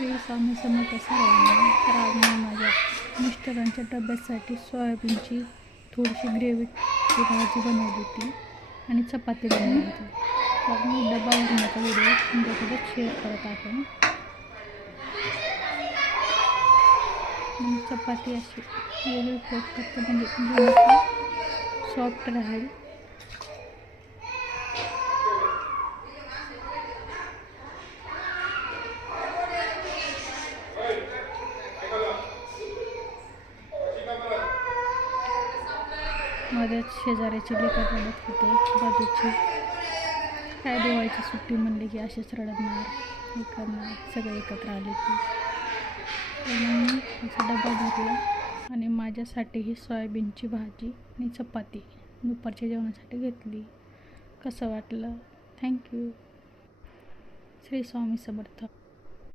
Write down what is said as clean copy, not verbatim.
श्री स्वामी समर्थ सर्वांना. तर आज मी माझ्या मिस्टरांच्या डब्यासाठी सोयाबीनची थोडीशी ग्रेव्हीची भाजी बनवली होती आणि चपाती बनवली होती. तर मी डबा बनवण्याचा व्हिडिओ तुमच्यासोबत शेअर करत आहे. चपाती अशी वेगळी पोट करते म्हणजे सॉफ्ट राहील. मध्येच शेजाऱ्याची लेकर रडत होते. बाजूची काय दिवाळीची सुट्टी म्हणली की असेच रडणार हे करणार, सगळे एकत्र आले की. म्हणून असा डबा भरला आणि माझ्यासाठी ही सोयाबीनची भाजी आणि चपाती दुपारच्या जेवणासाठी घेतली. कसं वाटलं? थँक्यू. श्री स्वामी समर्थ.